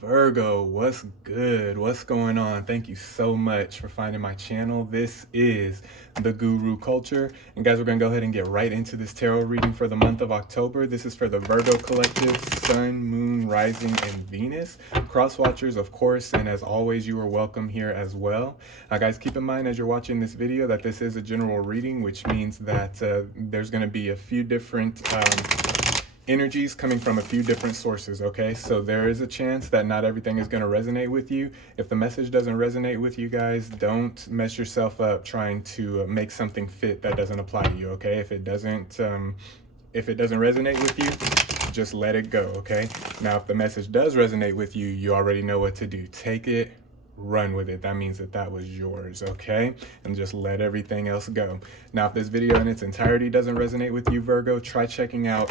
Virgo, what's good? What's going on? Thank you so much for finding my channel. This is the Guru Culture. And guys, we're going to go ahead and get right into this tarot reading for the month of October. This is for the Virgo collective, Sun, Moon, Rising, and Venus. Cross watchers, of course, and as always, you are welcome here as well. Guys, keep in mind as you're watching this video that this is a general reading, which means that there's going to be a few different energies coming from a few different sources, okay? So there is a chance that not everything is going to resonate with you. If the message doesn't resonate with you guys, don't mess yourself up trying to make something fit that doesn't apply to you, okay? If it doesn't resonate with you, just let it go, okay? Now, if the message does resonate with you, you already know what to do. Take it, run with it. That means that was yours, okay? And just let everything else go. Now, if this video in its entirety doesn't resonate with you, Virgo, try checking out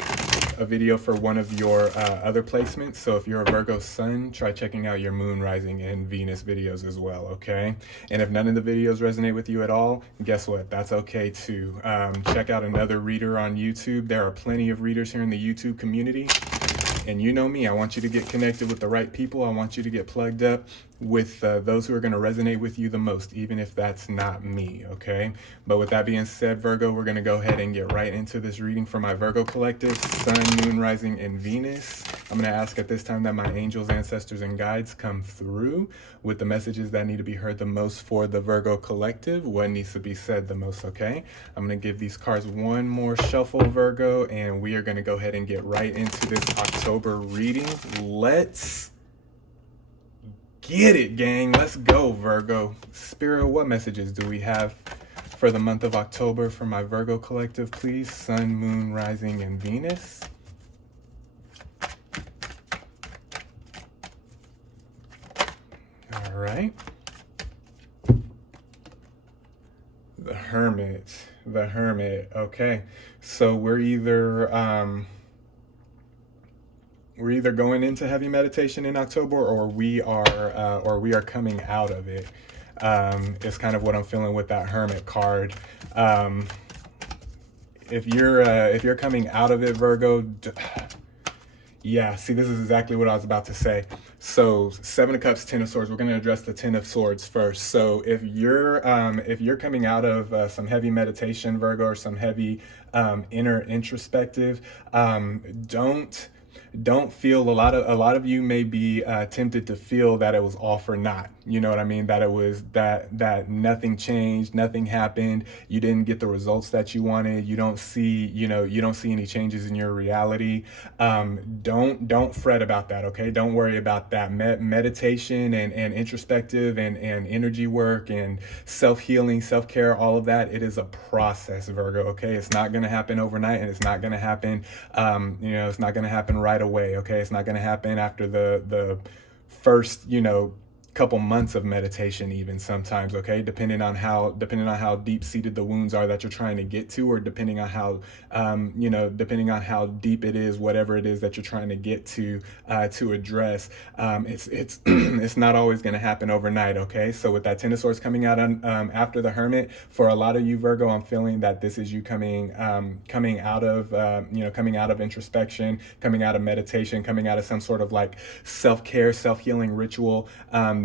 a video for one of your other placements. So if you're a Virgo Sun, try checking out your Moon, Rising, and Venus videos as well, okay? And if none of the videos resonate with you at all, guess what? That's okay too. Check out another reader on YouTube. There are plenty of readers here in the YouTube community. And you know me, I want you to get connected with the right people. I want you to get plugged up with those who are going to resonate with you the most, even if that's not me, okay? But with that being said, Virgo, we're going to go ahead and get right into this reading for my Virgo collective, Sun, Moon, Rising, and Venus. I'm going to ask at this time that my angels, ancestors, and guides come through with the messages that need to be heard the most for the Virgo collective, what needs to be said the most, okay? I'm going to give these cards one more shuffle, Virgo, and we are going to go ahead and get right into this October reading. Let's get it, gang. Let's go, Virgo. Spirit, what messages do we have for the month of October for my Virgo collective, please? Sun, Moon, Rising, and Venus. All right. The Hermit. Okay. So we're either going into heavy meditation in October, or we are coming out of it. It's kind of what I'm feeling with that Hermit card. If you're coming out of it, Virgo, yeah, see, this is exactly what I was about to say. So 7 of Cups, 10 of Swords. We're going to address the 10 of Swords first. So if you're coming out of some heavy meditation, Virgo, or some heavy inner introspective, don't feel, a lot of you may be tempted to feel that it was all for naught. You know what I mean? That it was that nothing changed, nothing happened. You didn't get the results that you wanted. You don't see any changes in your reality. Don't fret about that, okay? Don't worry about that. Meditation and introspective and energy work and self-healing, self-care, all of that, it is a process, Virgo, okay? It's not going to happen overnight, and it's not going to happen it's not going to happen right away, okay? It's not going to happen after the first, couple months of meditation, even sometimes, okay? Depending on how deep-seated the wounds are that you're trying to get to, or depending on how deep it is, whatever it is that you're trying to get to address. It's it's not always going to happen overnight, okay? So with that 10 of Swords coming out after the Hermit, for a lot of you, Virgo, I'm feeling that this is you coming out of introspection, coming out of meditation, coming out of some sort of like self-care, self-healing ritual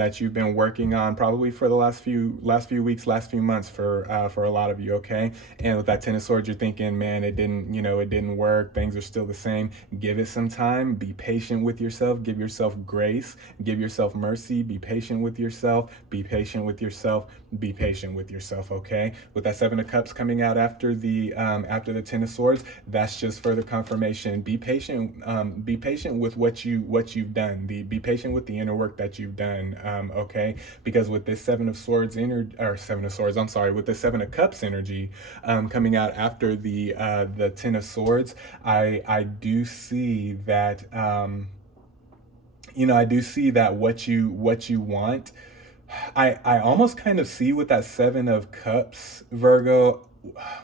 that you've been working on probably for the last few weeks, last few months for a lot of you, okay? And with that 10 of Swords, you're thinking, man, it didn't work. Things are still the same. Give it some time. Be patient with yourself. Give yourself grace. Give yourself mercy. Be patient with yourself. Be patient with yourself. Be patient with yourself, okay? With that 7 of Cups coming out after the 10 of Swords, that's just further confirmation. Be patient. Be patient with what you've done. Be patient with the inner work that you've done. Okay, because with this 7 of Swords with the 7 of Cups energy coming out after the 10 of Swords, I do see that what you want, I almost kind of see with that 7 of Cups, Virgo,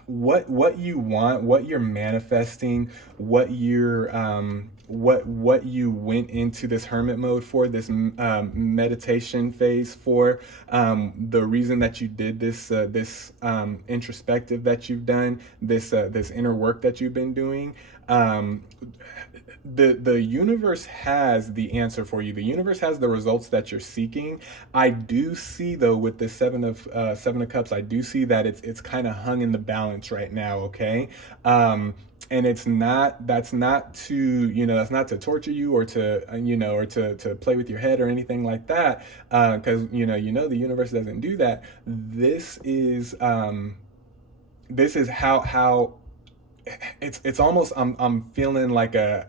what you want, what you're manifesting, what you're what you went into this hermit mode for, this meditation phase for, the reason that you did this introspective that you've done, this inner work that you've been doing. The universe has the answer for you. The universe has the results that you're seeking. I do see, though, with the Seven of Cups, I do see that it's kind of hung in the balance right now. Okay. And that's not to, that's not to torture you, or to, to play with your head or anything like that. Cause the universe doesn't do that. This is how it's almost, I'm feeling like a,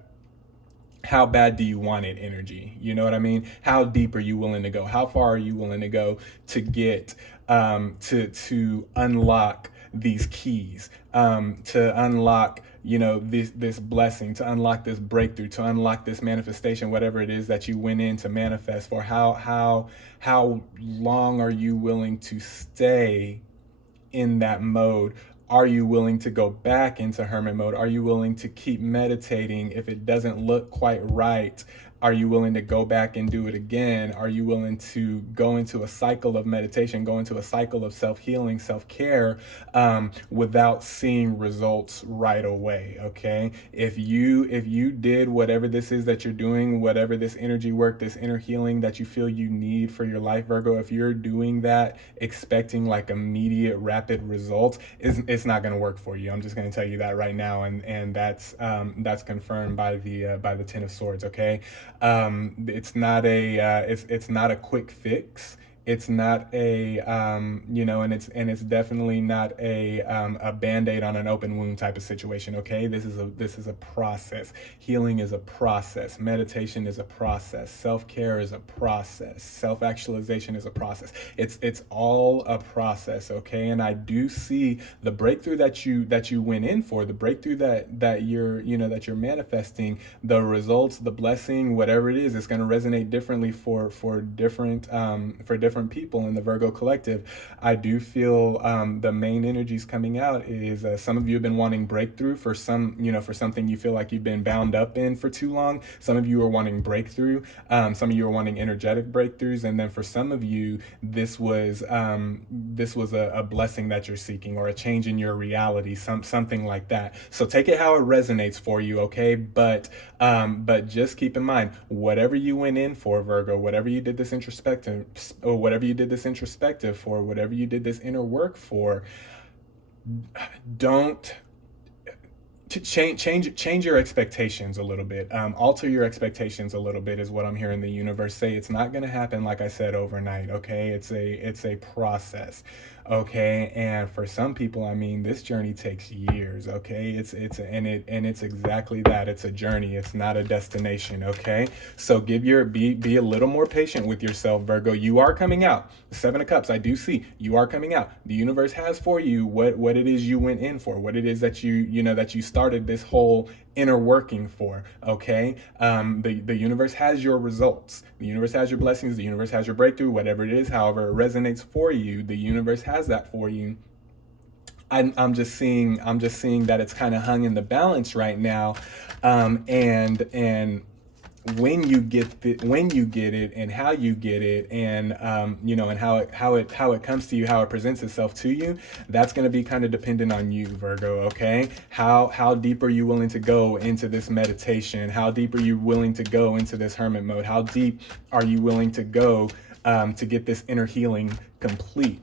how bad do you want it energy? You know what I mean? How deep are you willing to go? How far are you willing to go to get, to unlock these keys, to unlock, this blessing, to unlock this breakthrough, to unlock this manifestation, whatever it is that you went in to manifest for? How long are you willing to stay in that mode? Are you willing to go back into hermit mode? Are you willing to keep meditating if it doesn't look quite right? Are you willing to go back and do it again? Are you willing to go into a cycle of meditation, go into a cycle of self-healing, self-care, without seeing results right away? Okay. If you did whatever this is that you're doing, whatever this energy work, this inner healing that you feel you need for your life, Virgo, if you're doing that expecting like immediate rapid results, it's not going to work for you. I'm just going to tell you that right now. And that's confirmed by the Ten of Swords. Okay. It's not a quick fix. It's not a, and it's definitely not a Band-Aid on an open wound type of situation. Okay. This is a process. Healing is a process. Meditation is a process. Self-care is a process. Self-actualization is a process. It's all a process. Okay. And I do see the breakthrough that you went in for, the breakthrough that you're manifesting, the results, the blessing, whatever it is, it's going to resonate differently for different people in the Virgo collective. I do feel the main energies coming out is some of you have been wanting breakthrough for for something you feel like you've been bound up in for too long. Some of you are wanting breakthrough. Some of you are wanting energetic breakthroughs, and then for some of you, this was a blessing that you're seeking, or a change in your reality, something like that. So take it how it resonates for you, okay? But just keep in mind, whatever you went in for, Virgo, whatever you did this introspective, or whatever you did this introspective for, whatever you did this inner work for, don't change your expectations a little bit. Alter your expectations a little bit is what I'm hearing the universe say. It's not going to happen, like I said, overnight. Okay. It's a process. Okay. And for some people, I mean, this journey takes years. Okay. It's exactly that. It's a journey. It's not a destination. Okay. So be a little more patient with yourself, Virgo. You are coming out. The Seven of Cups, I do see you are coming out. The universe has for you what it is you went in for, what it is that you started this whole inner working for. Okay. The universe has your results. The universe has your blessings. The universe has your breakthrough, whatever it is, however it resonates for you. The universe has that for you. I'm just seeing that it's kind of hung in the balance right now. And when you get it and how you get it, and and how it comes to you, how it presents itself to you, that's going to be kind of dependent on you, Virgo. Okay. How deep are you willing to go into this meditation? How deep are you willing to go into this hermit mode? How deep are you willing to go to get this inner healing complete?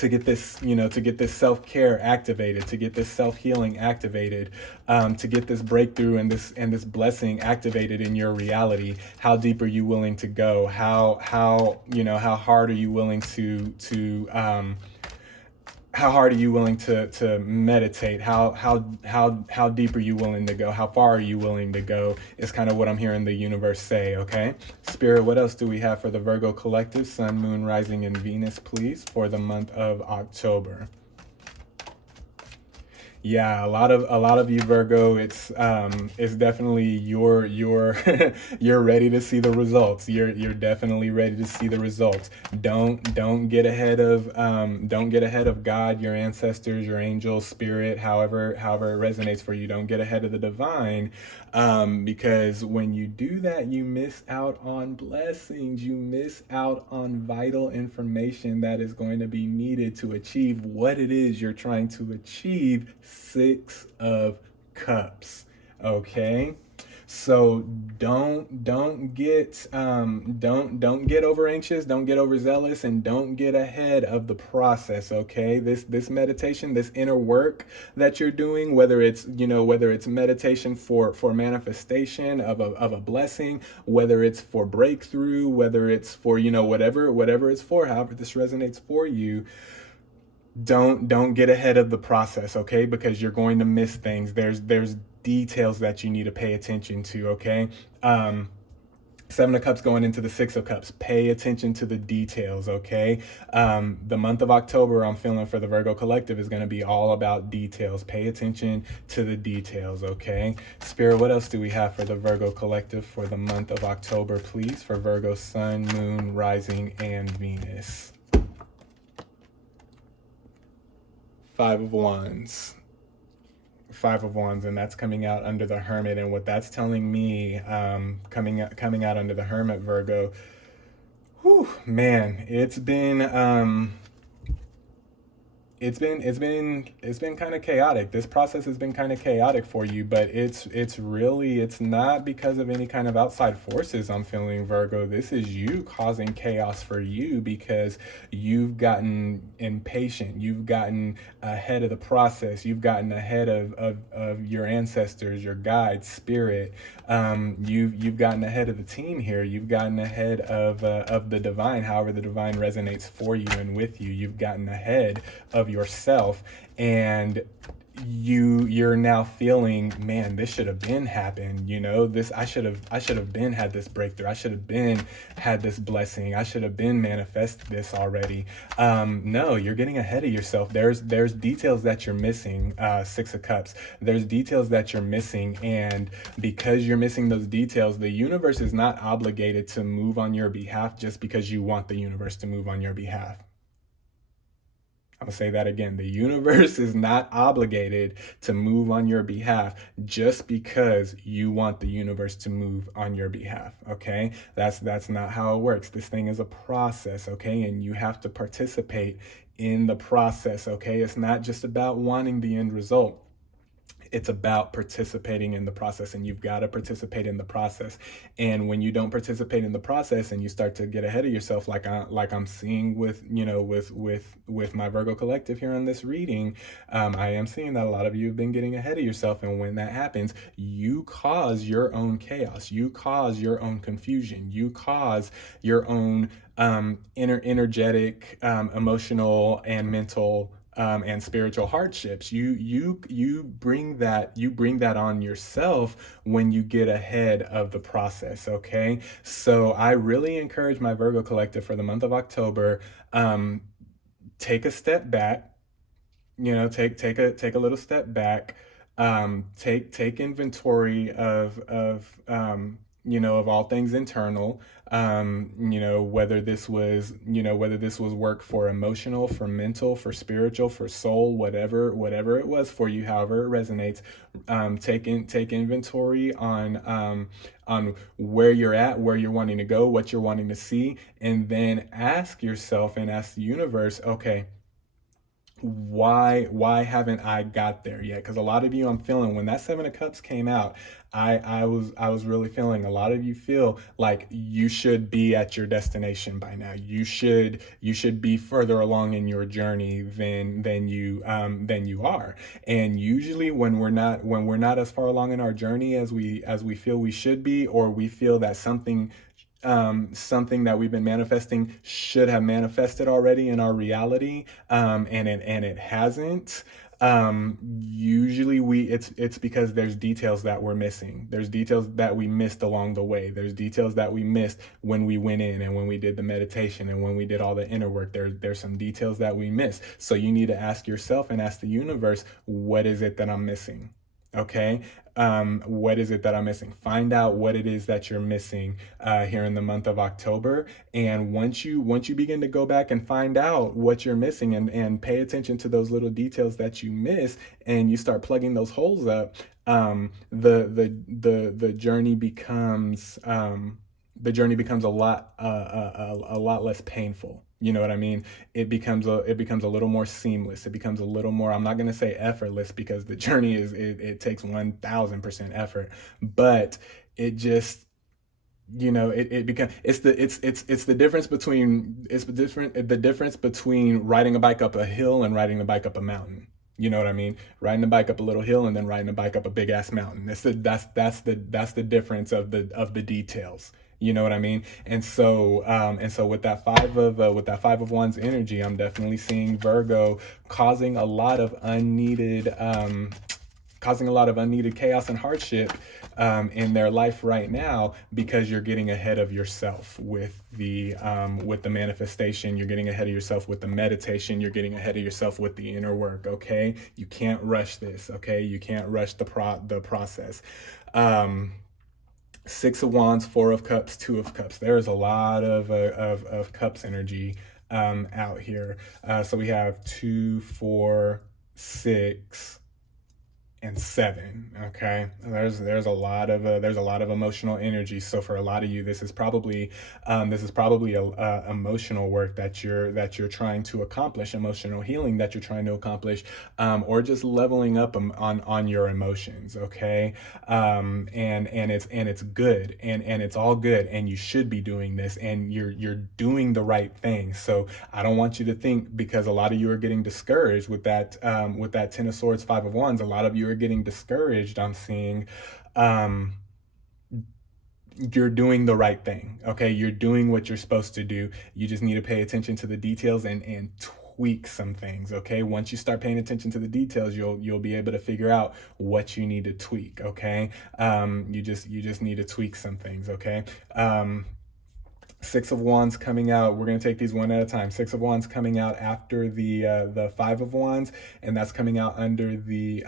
To get this, to get this self-care activated, to get this self-healing activated, to get this breakthrough and this blessing activated in your reality. How deep are you willing to go? How hard are you willing how hard are you willing to meditate? How deep are you willing to go? How far are you willing to go is kind of what I'm hearing the universe say, okay? Spirit, what else do we have for the Virgo collective? Sun, Moon, Rising, and Venus, please, for the month of October. Yeah, a lot of you Virgo, it's definitely your you're ready to see the results. You're definitely ready to see the results. Don't get ahead of don't get ahead of God, your ancestors, your angels, spirit, however it resonates for you. Don't get ahead of the divine, because when you do that, you miss out on blessings. You miss out on vital information that is going to be needed to achieve what it is you're trying to achieve. Six of Cups. Okay, so don't get over anxious, don't get overzealous, and don't get ahead of the process. Okay, this meditation, this inner work that you're doing, whether it's whether it's meditation for manifestation of a blessing, whether it's for breakthrough, whether it's for whatever it's for, however this resonates for you, don't get ahead of the process, okay? Because you're going to miss things. There's details that you need to pay attention to, okay? Seven of Cups going into the Six of Cups. Pay attention to the details, okay? The month of October, I'm feeling for the Virgo Collective is going to be all about details. Pay attention to the details, okay? Spirit, what else do we have for the Virgo Collective for the month of October, please? For Virgo Sun, Moon, Rising, and Venus. Five of Wands. Five of Wands, and that's coming out under the Hermit. And what that's telling me, coming out under the Hermit, Virgo, whew, man, it's been kind of chaotic. This process has been kind of chaotic for you, but it's not because of any kind of outside forces. I'm feeling, Virgo. This is you causing chaos for you because you've gotten impatient. You've gotten ahead of the process. You've gotten ahead of your ancestors, your guides, spirit. You've gotten ahead of the team here. You've gotten ahead of the divine, however the divine resonates for you and with you. You've gotten ahead of yourself, and you're now feeling, man, this should have been happened. This I should have been had this breakthrough. I should have been had this blessing. I should have been manifested this already. No, you're getting ahead of yourself. There's details that you're missing. Six of Cups. There's details that you're missing, and because you're missing those details, the universe is not obligated to move on your behalf just because you want the universe to move on your behalf. I'll say that again. The universe is not obligated to move on your behalf just because you want the universe to move on your behalf. Okay? That's not how it works. This thing is a process, okay? And you have to participate in the process, okay? It's not just about wanting the end result. It's about participating in the process, and you've got to participate in the process. And when you don't participate in the process and you start to get ahead of yourself, like I'm seeing with with my Virgo Collective here on this reading, I am seeing that a lot of you have been getting ahead of yourself, and when that happens, you cause your own chaos, you cause your own confusion, you cause your own energetic, emotional, and mental, and spiritual hardships. You bring that on yourself when you get ahead of the process. Okay, so I really encourage my Virgo Collective for the month of October. Take a step back. Take a little step back. Take inventory of all things internal. Whether this was work for emotional, for mental, for spiritual, for soul, whatever it was for you, however it resonates. Take inventory on where you're at, where you're wanting to go, what you're wanting to see, and then ask yourself and ask the universe, okay, why haven't I got there yet? Because a lot of you, I'm feeling, when that Seven of Cups came out, I was really feeling, a lot of you feel like you should be at your destination by now. You should be further along in your journey than you are. And usually when we're not as far along in our journey as we feel we should be, or we feel that something that we've been manifesting should have manifested already in our reality, and it hasn't. Usually it's because there's details that we're missing. There's details that we missed along the way. There's details that we missed when we went in and when we did the meditation and when we did all the inner work. There's some details that we missed. So you need to ask yourself and ask the universe, what is it that I'm missing? Okay. What is it that I'm missing? Find out what it is that you're missing here in the month of October. And once you begin to go back and find out what you're missing and pay attention to those little details that you miss, and you start plugging those holes up, the journey becomes a lot less painful. You know what I mean? It becomes a little more seamless. It becomes a little more, I'm not going to say effortless, because the journey it takes 1000% effort, but it just, it becomes, it's the difference between, the difference between riding a bike up a hill and riding the bike up a mountain. You know what I mean? Riding the bike up a little hill and then riding the bike up a big ass mountain. That's the difference of the details. You know what I mean? And so with that 5 of Wands energy, I'm definitely seeing Virgo causing a lot of unneeded chaos and hardship in their life right now, because you're getting ahead of yourself with the manifestation. You're getting ahead of yourself with the meditation. You're getting ahead of yourself with the inner work. Okay, you can't rush this. Okay, you can't rush the process. 6 of Wands, 4 of Cups, 2 of Cups. There's a lot of cups energy out here. So we have 2, 4, 6, and 7. Okay, there's a lot of emotional energy. So for a lot of you, this is probably a emotional work that you're trying to accomplish, emotional healing that you're trying to accomplish, or just leveling up on your emotions. Okay, and it's good, and it's all good, and you should be doing this, and you're doing the right thing. So I don't want you to think, because a lot of you are getting discouraged with that 10 of Swords, 5 of Wands. A lot of you are getting discouraged. I'm seeing you're doing the right thing. Okay, you're doing what you're supposed to do. You just need to pay attention to the details and tweak some things. Okay, once you start paying attention to the details, you'll be able to figure out what you need to tweak. Okay, you just need to tweak some things. Okay. 6 of Wands coming out. We're going to take these one at a time. 6 of Wands coming out after the 5 of Wands, and that's coming out under the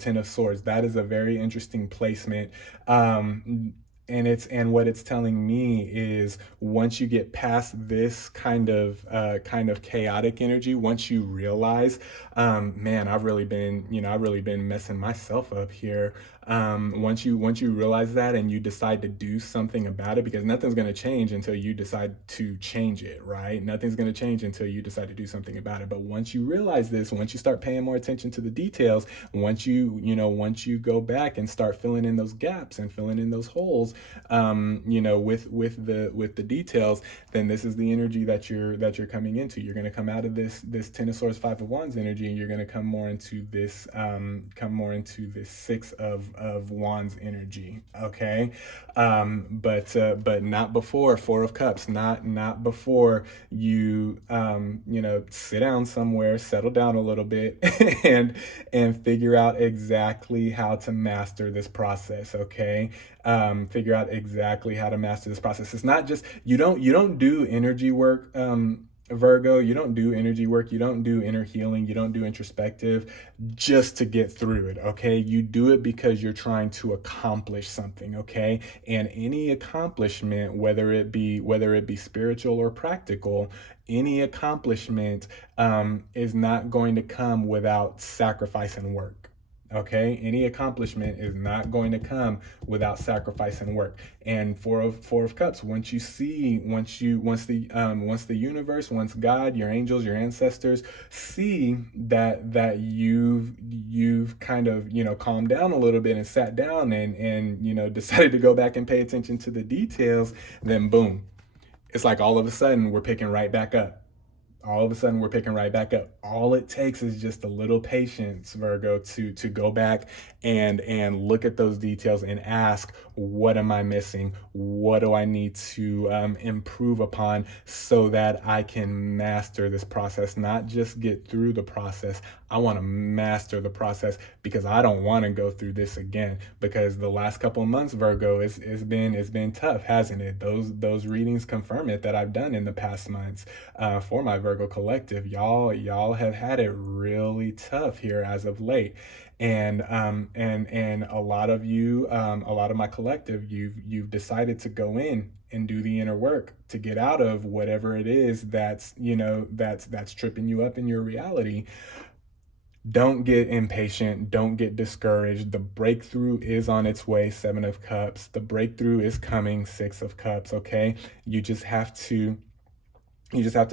10 of Swords. That is a very interesting placement. And what it's telling me is, once you get past this kind of chaotic energy, once you realize, man, I've really been messing myself up here. Once you realize that, and you decide to do something about it, because nothing's going to change until you decide to change it, right? Nothing's going to change until you decide to do something about it. But once you realize this, once you start paying more attention to the details, once you go back and start filling in those gaps and filling in those holes, with the details, then this is the energy that you're coming into. You're going to come out of this 10 of Swords, 5 of Wands energy, and you're going to come more into this 6 of Wands energy. Okay, but not before 4 of Cups. Not before you sit down somewhere, settle down a little bit, and figure out exactly how to master this process. Okay, figure out exactly how to master this process. It's not just, you don't do energy work, Virgo. You don't do energy work. You don't do inner healing. You don't do introspective just to get through it. Okay, you do it because you're trying to accomplish something. Okay, and any accomplishment, whether it be spiritual or practical, any accomplishment is not going to come without sacrifice and work. Okay, any accomplishment is not going to come without sacrifice and work. And four of Cups, once the universe, once God, your angels, your ancestors see that you've kind of calmed down a little bit and sat down and decided to go back and pay attention to the details, then boom, it's like all of a sudden we're picking right back up. all of a sudden we're picking right back up. All it takes is just a little patience, Virgo, to go back and look at those details and ask, what am I missing? What do I need to improve upon so that I can master this process? Not just get through the process. I want to master the process, because I don't want to go through this again. Because the last couple of months, Virgo, it's been tough, hasn't it? Those readings confirm it that I've done in the past months for my Virgo collective. Y'all have had it really tough here as of late. And a lot of you, a lot of my collective, you've decided to go in and do the inner work to get out of whatever it is that's that's tripping you up in your reality. Don't get impatient. Don't get discouraged. The breakthrough is on its way. 7 of Cups. The breakthrough is coming. 6 of Cups. Okay, you just have to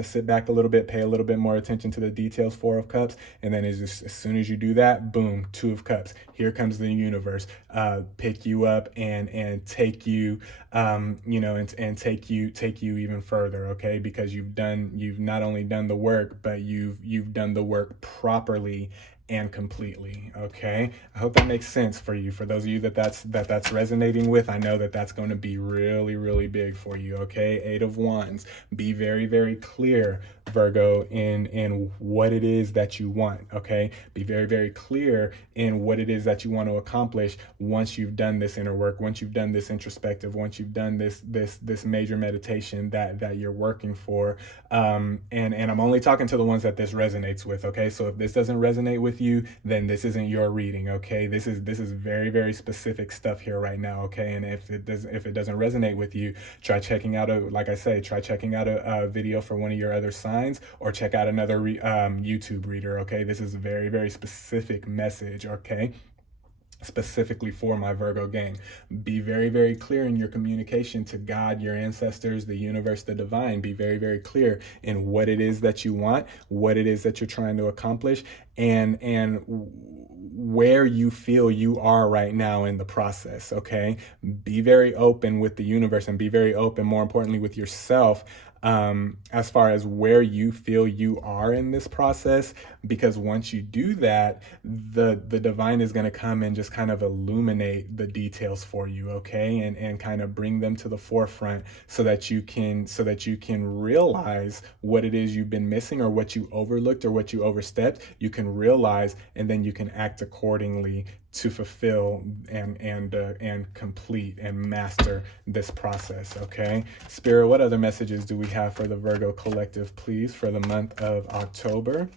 sit back a little bit, pay a little bit more attention to the details. 4 of Cups. And then as soon as you do that, boom, 2 of Cups. Here comes the universe, pick you up and take you, and take you even further. Okay. Because you've not only done the work, but you've done the work properly and completely. Okay, I hope that makes sense for you. For those of you that's resonating with, I know that's going to be really, really big for you. Okay, 8 of Wands. Be very, very clear, Virgo, in what it is that you want. Okay, be very, very clear in what it is that you want to accomplish once you've done this inner work, once you've done this introspective, once you've done this major meditation that you're working for. And I'm only talking to the ones that this resonates with. Okay, so if this doesn't resonate with you, then this isn't your reading. Okay, this is very, very specific stuff here right now. Okay, and if it doesn't resonate with you, try checking out try checking out a video for one of your other signs, or check out another YouTube reader. Okay, this is a very, very specific message. Okay, specifically for my Virgo gang. Be very, very clear in your communication to God, your ancestors, the universe, the divine. Be very, very clear in what it is that you want, what it is that you're trying to accomplish, and where you feel you are right now in the process. Okay, be very open with the universe, and be very open, more importantly, with yourself, as far as where you feel you are in this process. Because once you do that, the divine is going to come and just kind of illuminate the details for you. Okay, and kind of bring them to the forefront, so that you can realize what it is you've been missing, or what you overlooked, or what you overstepped. You can realize, and then you can act accordingly to fulfill and complete and master this process. Okay, Spirit, what other messages do we have for the Virgo collective, please, for the month of October?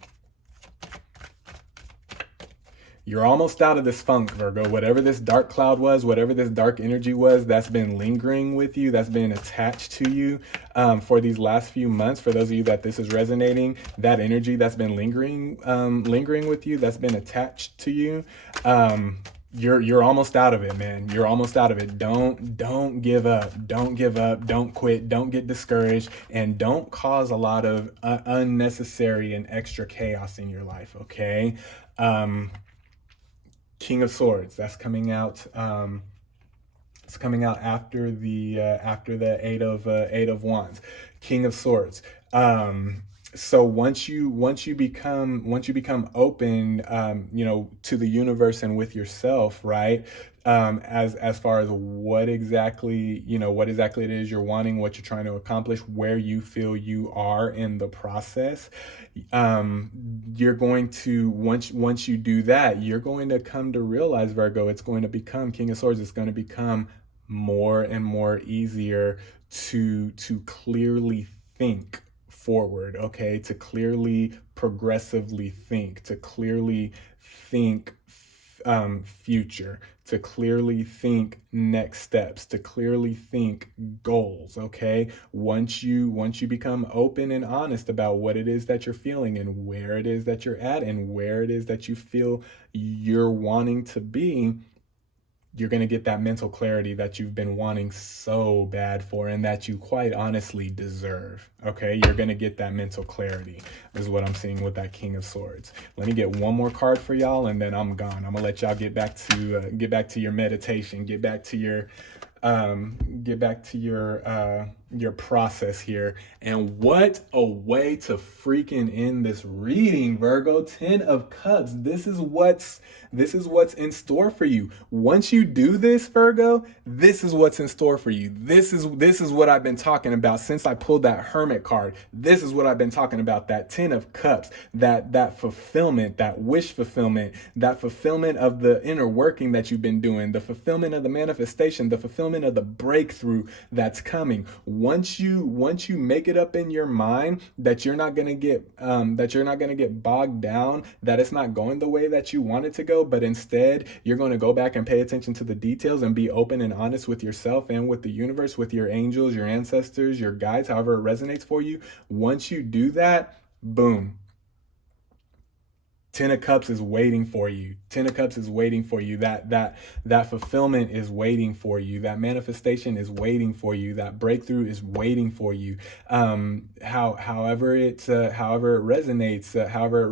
You're almost out of this funk, Virgo. Whatever this dark cloud was, whatever this dark energy was that's been lingering with you, that's been attached to you for these last few months. For those of you that this is resonating, that energy that's been lingering with you, that's been attached to you, you're almost out of it, man. You're almost out of it. Don't give up. Don't give up. Don't quit. Don't get discouraged, and don't cause a lot of unnecessary and extra chaos in your life. Okay. King of Swords, that's coming out. It's coming out after the 8 of Wands. King of Swords. So once you become open, to the universe and with yourself, right? As far as what exactly it is you're wanting, what you're trying to accomplish, where you feel you are in the process, you're going to, once you do that, you're going to come to realize, Virgo, it's going to become, King of Swords, it's going to become more and more easier to clearly think forward. Okay, to clearly, progressively think, to clearly think future, to clearly think next steps, to clearly think goals. Okay, once you become open and honest about what it is that you're feeling, and where it is that you're at, and where it is that you feel you're wanting to be, you're going to get that mental clarity that you've been wanting so bad for, and that you quite honestly deserve. Okay, you're going to get that mental clarity, is what I'm seeing with that King of Swords. Let me get one more card for y'all, and then I'm gone. I'm gonna let y'all get back to your meditation, get back to your your process here. And what a way to freaking end this reading, Virgo. 10 of Cups. This is what's in store for you. Once you do this, Virgo, this is what's in store for you. This is what I've been talking about since I pulled that Hermit card. This is what I've been talking about. That 10 of Cups, that fulfillment, that wish fulfillment, that fulfillment of the inner working that you've been doing, the fulfillment of the manifestation, the fulfillment of the breakthrough that's coming. Once you make it up in your mind that you're not gonna get bogged down, that it's not going the way that you want it to go, but instead you're going to go back and pay attention to the details and be open and honest with yourself and with the universe, with your angels, your ancestors, your guides, however it resonates for you. Once you do that, boom, 10 of Cups is waiting for you. 10 of Cups is waiting for you. That fulfillment is waiting for you. That manifestation is waiting for you. That breakthrough is waiting for you. However it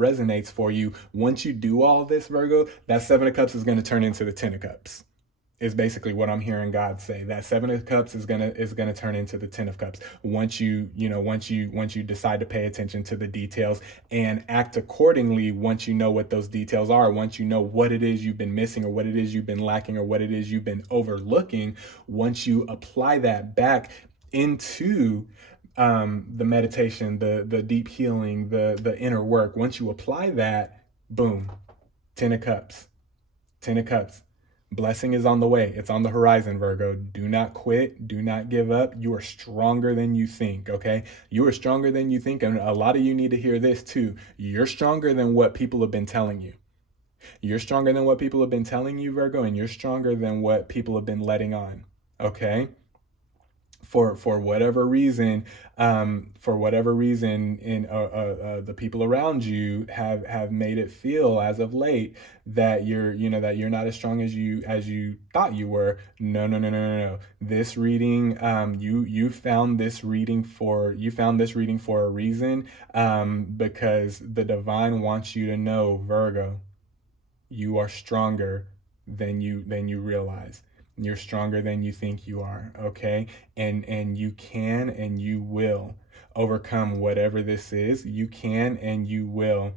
resonates for you. Once you do all this, Virgo, that 7 of Cups is going to turn into the 10 of Cups. Is basically what I'm hearing God say. That 7 of Cups is gonna turn into the 10 of Cups once you decide to pay attention to the details and act accordingly. Once you know what those details are, once you know what it is you've been missing or what it is you've been lacking or what it is you've been overlooking, once you apply that back into the meditation, the deep healing, the inner work, once you apply that, boom, 10 of Cups. 10 of Cups. Blessing is on the way. It's on the horizon, Virgo. Do not quit. Do not give up. You are stronger than you think, okay? You are stronger than you think. And a lot of you need to hear this too. You're stronger than what people have been telling you. You're stronger than what people have been telling you, Virgo, and you're stronger than what people have been letting on, okay? For whatever reason, in the people around you have made it feel as of late that you're not as strong as you thought you were. No. This reading, you found this reading for a reason, because the divine wants you to know, Virgo, you are stronger than you realize. You're stronger than you think you are, okay? And you can and you will overcome whatever this is. You can and you will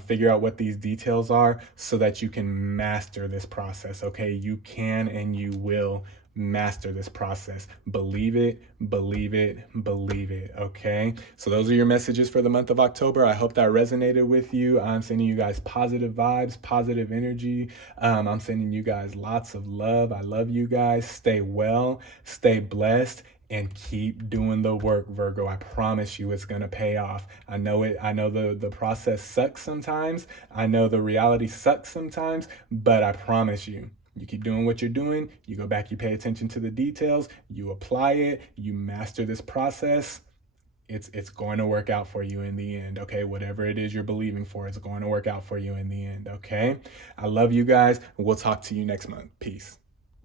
figure out what these details are so that you can master this process, okay? You can and you will master this process. Believe it, believe it, believe it, okay? So those are your messages for the month of October. I hope that resonated with you. I'm sending you guys positive vibes, positive energy. I'm sending you guys lots of love. I love you guys. Stay well, stay blessed, and keep doing the work, Virgo. I promise you it's going to pay off. I know the process sucks sometimes. I know the reality sucks sometimes, but I promise you, you keep doing what you're doing, you go back, you pay attention to the details, you apply it, you master this process, it's going to work out for you in the end, okay? Whatever it is you're believing for, it's going to work out for you in the end, okay? I love you guys, and we'll talk to you next month. Peace.